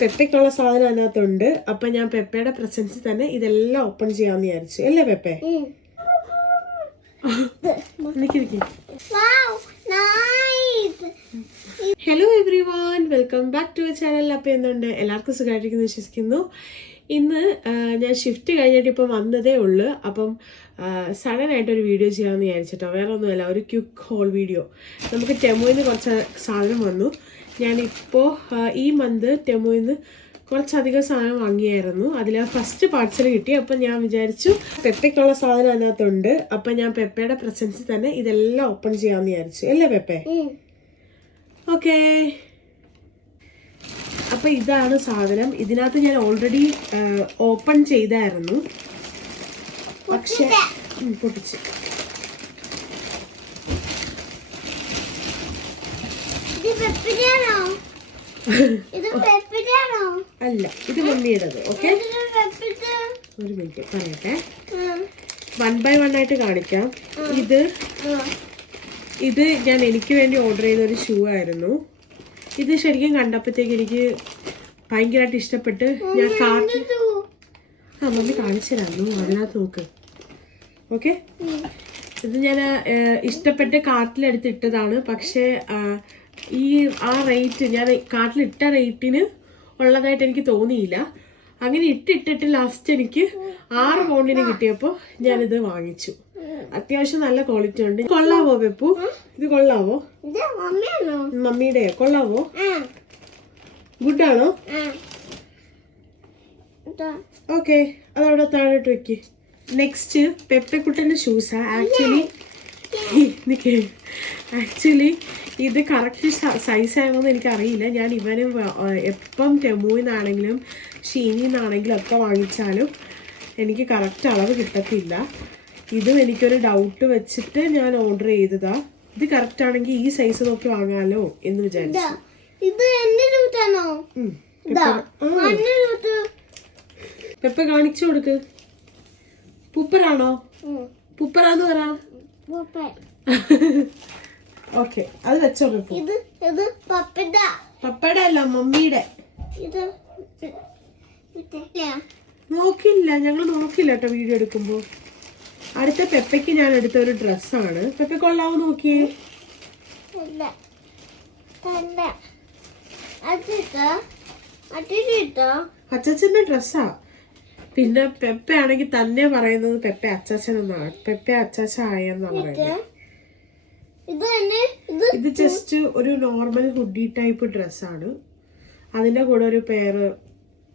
പെപ്പയ്ക്കുള്ള സാധനം അതിനകത്തുണ്ട്. അപ്പൊ ഞാൻ പെപ്പയുടെ പ്രസൻസിൽ തന്നെ ഇതെല്ലാം ഓപ്പൺ ചെയ്യാന്ന് വിചാരിച്ചു. അല്ലേ പെപ്പെ? Hello everyone, welcome back to channel. അപ്പൊ എന്തുണ്ട്, എല്ലാവർക്കും സുഖമായിട്ടിരിക്കുന്നു വിശ്വസിക്കുന്നു. ഇന്ന് ഞാൻ ഷിഫ്റ്റ് കഴിഞ്ഞിട്ട് ഇപ്പം വന്നതേ ഉള്ളു. അപ്പം സഡൻ ആയിട്ടൊരു വീഡിയോ ചെയ്യാമെന്ന് വിചാരിച്ചിട്ടോ. വേറെ ഒന്നുമല്ല, ഒരു ക്വിക്ക് ഹോൾ വീഡിയോ. നമുക്ക് ടെമുവിൽ നിന്ന് കുറച്ച് സാധനം വന്നു. ഞാനിപ്പോൾ ഈ മന്ത് ടെമുവിൽ നിന്ന് കുറച്ചധികം സാധനം വാങ്ങിയായിരുന്നു. അതിൽ ഫസ്റ്റ് പാർസൽ കിട്ടി. അപ്പം ഞാൻ വിചാരിച്ചു പെപ്പയ്ക്കുള്ള സാധനം അതിനകത്തുണ്ട്. അപ്പം ഞാൻ പെപ്പയുടെ പ്രസൻസിൽ തന്നെ ഇതെല്ലാം ഓപ്പൺ ചെയ്യാമെന്ന് വിചാരിച്ചു. അല്ലേ പെപ്പെ? ഓക്കേ. അപ്പം ഇതാണ് സാധനം. ഇതിനകത്ത് ഞാൻ ഓൾറെഡി ഓപ്പൺ ചെയ്തായിരുന്നു, പക്ഷെ പൊട്ടിച്ച്. അല്ല, ഇത് മമ്മിയുടേത്. ഓക്കെ, ഒരു മിനിറ്റ് പറയട്ടെ. 1 by 1 ആയിട്ട് കാണിക്കാം. ഇത് ഞാൻ എനിക്ക് വേണ്ടി ഓർഡർ ചെയ്ത ഒരു ഷൂ ആയിരുന്നു. ഇത് ശരിക്കും കണ്ടപ്പോഴത്തേക്ക് എനിക്ക് ഭയങ്കരമായിട്ട് ഇഷ്ടപ്പെട്ട് ഞാൻ മമ്മി കാണിച്ചിരുന്നു. അതിനകത്ത് നോക്ക്. ഓക്കെ, ഇത് ഞാൻ ഇഷ്ടപ്പെട്ട് കാർട്ടിലെടുത്തിട്ടതാണ്. പക്ഷേ ആ റേറ്റ് ഞാൻ കാർട്ടിലിട്ട റേറ്റിന് ഉള്ളതായിട്ട് എനിക്ക് തോന്നിയില്ല. അങ്ങനെ ഇട്ടിട്ട് ലാസ്റ്റ് എനിക്ക് 6 പൗണ്ടിന് കിട്ടിയപ്പോൾ ഞാനിത് വാങ്ങിച്ചു. അത്യാവശ്യം നല്ല ക്വാളിറ്റി ഉണ്ട്. കൊള്ളാവോ പെപ്പു? ഇത് കൊള്ളാവോ? മമ്മിയുടെ കൊള്ളാവോ? ഗുഡാണോ? ഓക്കെ, അതവിടെ താഴോട്ട് വെക്ക്. നെക്സ്റ്റ് പെപ്പക്കുട്ടൻ്റെ ഷൂസാ. ആക്ച്വലി ഇത് കറക്റ്റ് സൈസ് ആണെന്ന് എനിക്കറിയില്ല. ഞാൻ ഇവനും എപ്പം ടെമുവിനാണെങ്കിലും ഷീനിന്നാണെങ്കിലും ഒക്കെ വാങ്ങിച്ചാലും എനിക്ക് കറക്റ്റ് അളവ് കിട്ടത്തില്ല. ഇതും എനിക്കൊരു ഡൗട്ട് വെച്ചിട്ട് ഞാൻ ഓർഡർ ചെയ്തതാ. ഇത് കറക്റ്റ് ആണെങ്കിൽ ഈ സൈസ് നോക്കി വാങ്ങാലോ എന്ന് വിചാരിച്ചു. പെപ്പ കാണിച്ചു കൊടുക്ക്. പൂപ്പറാണോ? പൂപ്പറാന്ന് പറ. ഓക്കെ, അത് വെച്ചോ പെപ്പു. പപ്പയുടെ അല്ല, മമ്മിയുടെ. നോക്കില്ല, ഞങ്ങൾ നോക്കില്ല കേട്ടോ വീഡിയോ എടുക്കുമ്പോ. അടുത്ത പെപ്പയ്ക്ക് ഞാൻ എടുത്ത ഒരു ഡ്രസ്സാണ്. പെപ്പ കൊള്ളാവോ നോക്കിയേ. അച്ചച്ചന്റെ ഡ്രസ്സാ. പിന്നെ പെപ്പ ആണെങ്കിൽ തന്നെ പറയുന്നത് പെപ്പ അച്ചാച്ചൻ എന്നാണ്. പെപ്പ അച്ചാച്ച ആയെന്നാ പറയുന്നത്. ഇത് ജസ്റ്റ് ഒരു നോർമൽ ഹുഡി ടൈപ്പ് ഡ്രസ്സാണ്. അതിന്റെ കൂടെ ഒരു പെയർ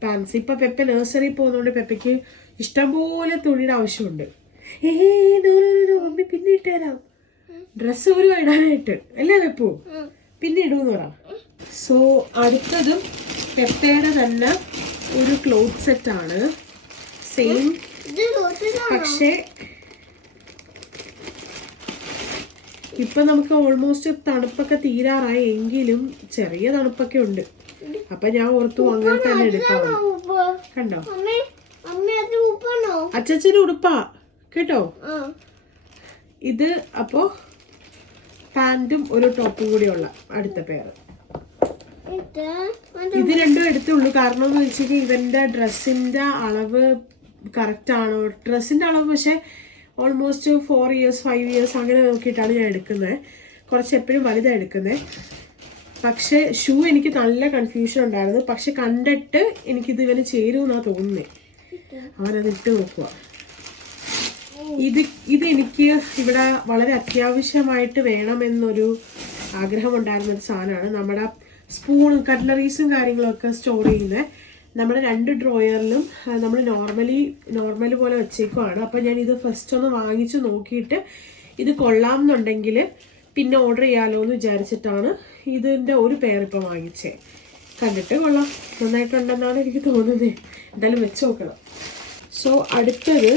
പാൻസ്. ഇപ്പൊ പെപ്പ നഴ്സറി പോകുന്നതുകൊണ്ട് പെപ്പയ്ക്ക് ഇഷ്ടംപോലെ തുണിയുടെ ആവശ്യമുണ്ട്. മമ്മി പിന്നെ ഇട്ടുതരാം. ഡ്രസ്സ് ഒരു ഇടാനായിട്ട് അല്ലേ പെപ്പു? പിന്നെ ഇടൂന്ന് പറ. സോ അടുത്തതും പെപ്പയുടെ തന്നെ ഒരു ക്ലോത്ത് സെറ്റാണ്. സെയിം, പക്ഷേ ഇപ്പൊ നമുക്ക് ഓൾമോസ്റ്റ് തണുപ്പൊക്കെ തീരാറായി. എങ്കിലും ചെറിയ തണുപ്പൊക്കെ ഉണ്ട്. അപ്പൊ ഞാൻ ഓർത്തു അങ്ങനെ തന്നെ എടുക്കാം. കണ്ടോ, അച്ചച്ചന് ഉടുപ്പാ കേട്ടോ. ഇത് അപ്പോ പാന്റും ഒരു ടോപ്പും കൂടിയുള്ള അടുത്ത പേര്. ഇത് രണ്ടും എടുത്തുള്ളൂ. കാരണം എന്ന് വെച്ചാൽ ഇവന്റെ ഡ്രസ്സിന്റെ അളവ് കറക്റ്റ് ആണോ. ഡ്രസ്സിന്റെ അളവ് പക്ഷെ ഓൾമോസ്റ്റ് 4 years 5 years അങ്ങനെ നോക്കിയിട്ടാണ് ഞാൻ എടുക്കുന്നത്. കുറച്ച് എപ്പോഴും വലുതാണ് എടുക്കുന്നത്. പക്ഷെ ഷൂ എനിക്ക് നല്ല കൺഫ്യൂഷൻ ഉണ്ടായിരുന്നു. പക്ഷെ കണ്ടിട്ട് എനിക്കിത് ഇവന് ചേരുമെന്നാണ് തോന്നുന്നത്. അവനത് ഇട്ട് നോക്കുക. ഇത് എനിക്ക് ഇവിടെ വളരെ അത്യാവശ്യമായിട്ട് വേണമെന്നൊരു ആഗ്രഹമുണ്ടായിരുന്നൊരു സാധനമാണ്. നമ്മുടെ സ്പൂണും കട്ട്ലറീസും കാര്യങ്ങളൊക്കെ സ്റ്റോർ ചെയ്യുന്നത് നമ്മുടെ 2 ഡ്രോയറിലും നമ്മൾ നോർമൽ പോലെ വെച്ചേക്കുവാണ്. അപ്പോൾ ഞാൻ ഇത് ഫസ്റ്റ് ഒന്ന് വാങ്ങിച്ച് നോക്കിയിട്ട് ഇത് കൊള്ളാമെന്നുണ്ടെങ്കിൽ പിന്നെ ഓർഡർ ചെയ്യാമല്ലോ എന്ന് വിചാരിച്ചിട്ടാണ് ഇതിൻ്റെ ഒരു പെയർ ഇപ്പോൾ വാങ്ങിച്ചേ. കണ്ടിട്ട് കൊള്ളാം, നന്നായിട്ടുണ്ടെന്നാണ് എനിക്ക് തോന്നുന്നത്. എന്തായാലും വെച്ച് നോക്കണം. സോ അടുത്തത്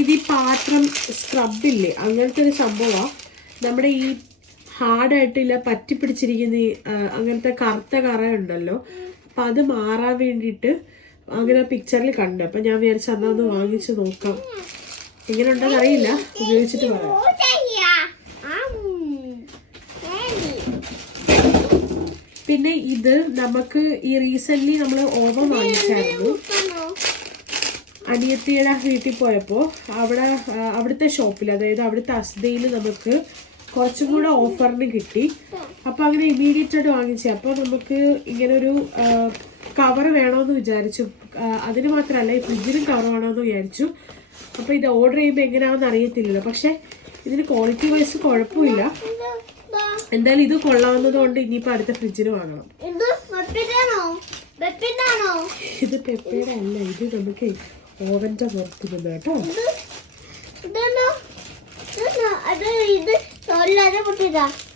ഇത് ഈ പാത്രം സ്ക്രബില്ലേ, അങ്ങനത്തെ ഒരു സംഭവമാണ്. നമ്മുടെ ഈ ഹാർഡായിട്ടില്ല പറ്റിപ്പിടിച്ചിരിക്കുന്ന അങ്ങനത്തെ കറുത്ത കറയുണ്ടല്ലോ, അപ്പം അത് മാറാൻ വേണ്ടിയിട്ട് അങ്ങനെ പിക്ചറിൽ കണ്ടു. അപ്പം ഞാൻ വിചാരിച്ചു എന്നാൽ ഒന്ന് വാങ്ങിച്ച് നോക്കാം. എങ്ങനെ ഉണ്ടെന്ന് അറിയില്ല, ഉപയോഗിച്ചിട്ട് പറയാം. പിന്നെ ഇത് നമുക്ക് ഈ റീസെന്റ് നമ്മൾ ഓവൻ വാങ്ങിച്ചായിരുന്നു. അനിയത്തിയുടെ വീട്ടിൽ പോയപ്പോൾ അവിടുത്തെ ഷോപ്പിൽ, അതായത് അവിടുത്തെ അസ്ദയിൽ നമുക്ക് കുറച്ചും കൂടെ ഓഫറിന് കിട്ടി. അപ്പോൾ അങ്ങനെ ഇമ്മീഡിയറ്റ് ആയിട്ട് വാങ്ങിച്ചേ. അപ്പോൾ നമുക്ക് ഇങ്ങനൊരു കവർ വേണമെന്ന് വിചാരിച്ചു. അതിന് മാത്രമല്ല, ഈ ഫ്രിഡ്ജിനും കവർ വേണമെന്ന് വിചാരിച്ചു. അപ്പോൾ ഇത് ഓർഡർ ചെയ്യുമ്പോൾ എങ്ങനെയാണെന്ന് അറിയത്തില്ലല്ലോ. പക്ഷേ ഇതിന് ക്വാളിറ്റി വൈസ് കുഴപ്പമില്ല. എന്തായാലും ഇത് കൊള്ളാവുന്നത് കൊണ്ട് ഇനിയിപ്പോൾ അടുത്ത ഫ്രിഡ്ജിന് വാങ്ങണം. ഇത് പെപ്പയുടെ അല്ല, ഇത് നമുക്ക് ഓവൻ്റെ പുറത്തിരുന്ന് കേട്ടോ.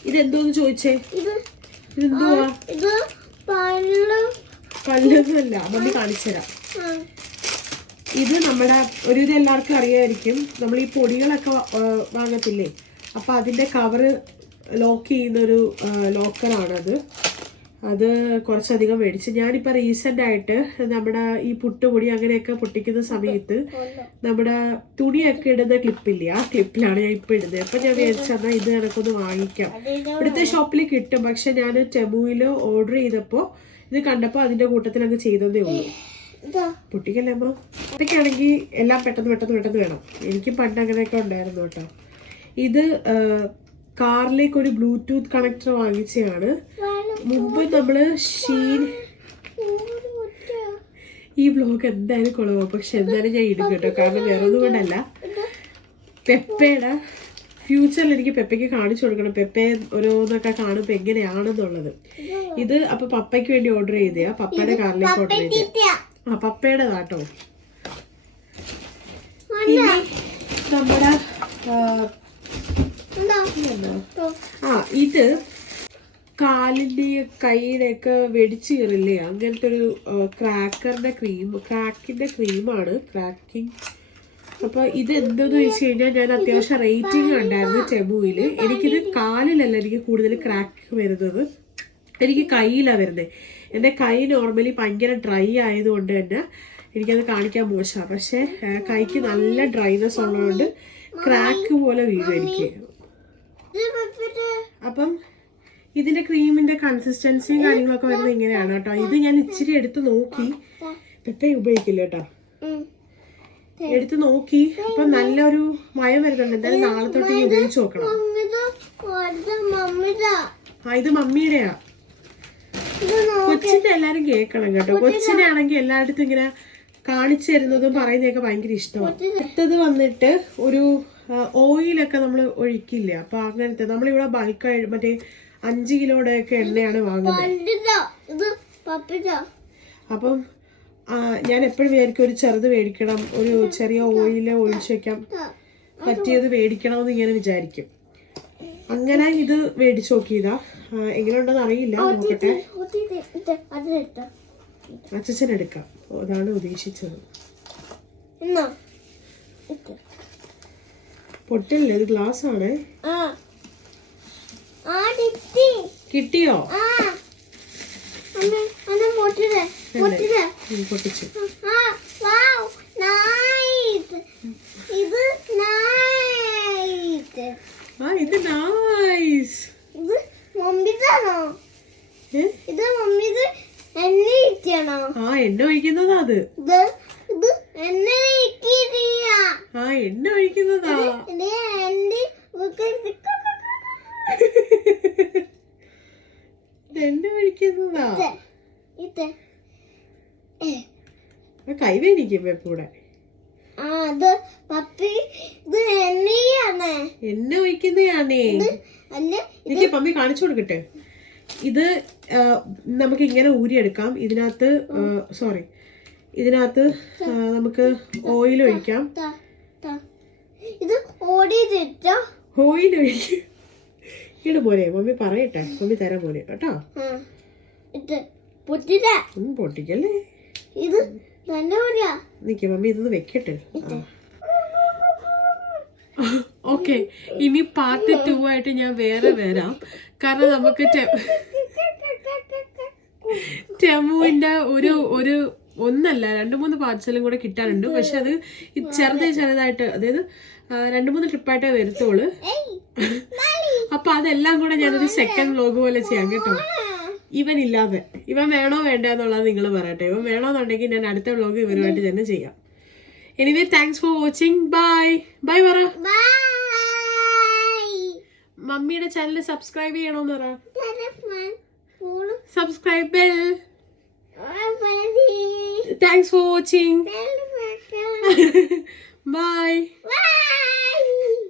ഇതെന്തോന്ന് ചോദിച്ചേ? ഇതെന്തുവാ? പല്ലൊന്നുമല്ല, മമ്മി കാണിച്ചുതരാം. ഇത് നമ്മുടെ ഒരുവിധം എല്ലാവർക്കും അറിയാമായിരിക്കും, നമ്മൾ ഈ പൊടികളൊക്കെ വാങ്ങത്തില്ലേ, അപ്പോൾ അതിൻ്റെ കവറ് ലോക്ക് ചെയ്യുന്നൊരു ലോക്കറാണത്. അത് കുറച്ചധികം മേടിച്ച് ഞാനിപ്പോൾ റീസെൻ്റ് ആയിട്ട് നമ്മുടെ ഈ പുട്ടുപൊടി അങ്ങനെയൊക്കെ പൊട്ടിക്കുന്ന സമയത്ത് നമ്മുടെ തുണിയൊക്കെ ഇടുന്ന ക്ലിപ്പില്ലേ, ആ ക്ലിപ്പിലാണ് ഞാൻ ഇപ്പോൾ ഇടുന്നത്. അപ്പം ഞാൻ വിചാരിച്ചെന്നാൽ ഇത് എനിക്കൊന്ന് വാങ്ങിക്കാം. ഇവിടുത്തെ ഷോപ്പിൽ കിട്ടും, പക്ഷെ ഞാൻ ടെമുവിൽ ഓർഡർ ചെയ്തപ്പോൾ ഇത് കണ്ടപ്പോൾ അതിൻ്റെ കൂട്ടത്തിൽ അങ്ങ് ചെയ്തതേ ഉള്ളൂ. പൊട്ടിക്കല്ലേ അമ്മ? ഇതൊക്കെയാണെങ്കിൽ എല്ലാം പെട്ടെന്ന് വേണം. എനിക്കും പണ്ട് അങ്ങനെയൊക്കെ ഉണ്ടായിരുന്നു കേട്ടോ. ഇത് കാറിലേക്ക് ഒരു ബ്ലൂടൂത്ത് കണക്ടർ വാങ്ങിച്ചതാണ്. മുമ്പ് നമ്മൾ ഈ ബ്ലോഗ് എന്തായാലും കൊള്ളാവും, പക്ഷെ എന്തായാലും ഞാൻ ഇടും കേട്ടോ. കാരണം വേറെ ഒന്നും കൊണ്ടല്ല, പെപ്പയുടെ ഫ്യൂച്ചറിൽ എനിക്ക് പെപ്പയ്ക്ക് കാണിച്ചു കൊടുക്കണം. പെപ്പയെ ഓരോന്നൊക്കെ കാണുമ്പോൾ എങ്ങനെയാണെന്നുള്ളത്. ഇത് അപ്പൊ പപ്പയ്ക്ക് വേണ്ടി ഓർഡർ ചെയ്തയാ, പപ്പയുടെ കാറിലേക്ക് ഓർഡർ ചെയ്തയാ. പപ്പയുടെ കേട്ടോ. ഇനി നമ്മുടെ ഇത് കാലിൻ്റെ കൈയുടെ ഒക്കെ വെടിച്ച് കയറില്ലേ, അങ്ങനത്തെ ഒരു ക്രാക്കിന്റെ ക്രീമാണ്. അപ്പോൾ ഇത് എന്തെന്ന് വെച്ച് കഴിഞ്ഞാൽ, ഞാൻ അത്യാവശ്യം റേറ്റിംഗ് ഉണ്ടായിരുന്നു ടെമുവിൽ. എനിക്കിത് കാലിലല്ല എനിക്ക് കൂടുതൽ ക്രാക്ക് വരുന്നത്, എനിക്ക് കയ്യിലാണ് വരുന്നത്. എൻ്റെ കൈ നോർമലി ഭയങ്കര ഡ്രൈ ആയതുകൊണ്ട് തന്നെ എനിക്കത് കാണിക്കാൻ മോശമാണ്. പക്ഷേ കൈക്ക് നല്ല ഡ്രൈനെസ് ഉള്ളതുകൊണ്ട് ക്രാക്ക് പോലെ വീഴും എനിക്ക്. അപ്പം ഇതിൻ്റെ ക്രീമിൻ്റെ കൺസിസ്റ്റൻസിയും കാര്യങ്ങളൊക്കെ വരുന്നത് ഇങ്ങനെയാണ് കേട്ടോ. ഇത് ഞാൻ ഇച്ചിരി എടുത്ത് നോക്കി, പെപ്പ ഉപയോഗിക്കില്ല കേട്ടോ, എടുത്ത് നോക്കി. അപ്പം നല്ലൊരു മയം വരുന്നുണ്ട്. എന്തായാലും നാളെ തൊട്ട് ഇനി ഉപയോഗിച്ച് നോക്കണം. ഇത് മമ്മിയുടെയാ. കൊച്ചിന്റെ എല്ലാരും കേൾക്കണം കേട്ടോ. കൊച്ചിനെ ആണെങ്കിൽ എല്ലായിടത്തും ഇങ്ങനെ കാണിച്ചു തരുന്നതും പറയുന്നതൊക്കെ ഭയങ്കര ഇഷ്ടമാണ്. അടുത്തത് വന്നിട്ട് ഒരു ഓയിലൊക്കെ നമ്മൾ ഒഴിക്കില്ല, അപ്പൊ അങ്ങനത്തെ നമ്മളിവിടെ ബൾക്കായി മറ്റേ 5 കിലോയുടെ ഒക്കെ എണ്ണയാണ് വാങ്ങുന്നത്. അപ്പം ഞാൻ എപ്പോഴും വിചാരിക്കും ഒരു ചെറുത് മേടിക്കണം, ഒരു ചെറിയ ഓയില് ഒഴിച്ചു വെക്കാൻ പറ്റിയത് മേടിക്കണമെന്ന് ഇങ്ങനെ വിചാരിക്കും. അങ്ങനെ ഇത് മേടിച്ചു നോക്കിയതാ. എങ്ങനെയുണ്ടെന്ന് അറിയില്ല, നോക്കട്ടെ. അച്ഛനെടുക്കാം, അതാണ് ഉദ്ദേശിച്ചത്. പൊട്ടില്ലേ, ഇത് ഗ്ലാസ് ആണ്. കിട്ടിയോ? പൊട്ടിച്ചു. ഇത് നൈസ്. എണ്ണ ഒഴിക്കുന്നതാ അത്. എണ്ണ ഒഴിക്കുന്നതാ. എണ്ണ ഒഴിക്കുന്നതാ. കൈവേനിക്കും കൂടെ. എണ്ണ ഒഴിക്കുന്നതാണേ. എനിക്ക് മമ്മി കാണിച്ചു കൊടുക്കട്ടെ. ഇത് നമുക്ക് ഇങ്ങനെ ഊരിയെടുക്കാം. ഇതിനകത്ത് നമുക്ക് ഓയിൽ ഒഴിക്കാം. ഓയിൽ ഒഴിക്കും. ഇട പോലെ മമ്മി പറയട്ടെ, മമ്മി തരാൻ പോലെ കേട്ടോ. പൊട്ടിക്കല്ലേ. നിക്ക് മമ്മി ഇതൊന്ന് വെക്കട്ടെ. ഓക്കെ, ഇനി പാർട്ട് 2 ആയിട്ട് ഞാൻ വേറെ വരാം. കാരണം നമുക്ക് ടെമുവിന്റെ ഒരു ഒന്നല്ല 2-3 പാർട്സലും കൂടെ കിട്ടാനുണ്ട്. പക്ഷെ അത് ചെറുതായിട്ട്, അതായത് 2-3 ട്രിപ്പായിട്ടേ വരത്തുള്ളൂ. അപ്പൊ അതെല്ലാം കൂടെ ഞാനൊരു സെക്കൻഡ് വ്ലോഗ് പോലെ ചെയ്യാം കേട്ടോ. ഇവൻ ഇല്ലാതെ. ഇവൻ വേണോ വേണ്ട എന്നുള്ളത് നിങ്ങൾ പറയട്ടെ. ഇവൻ വേണോന്നുണ്ടെങ്കിൽ ഞാൻ അടുത്ത വ്ലോഗ് ഇവരുമായിട്ട് തന്നെ ചെയ്യാം. Anyway thanks for watching. Bye bye പറ. മമ്മിയുടെ ചാനൽ സബ്സ്ക്രൈബ് ചെയ്യണോന്ന് പറ. Subscribe bell. Thanks for watching. By.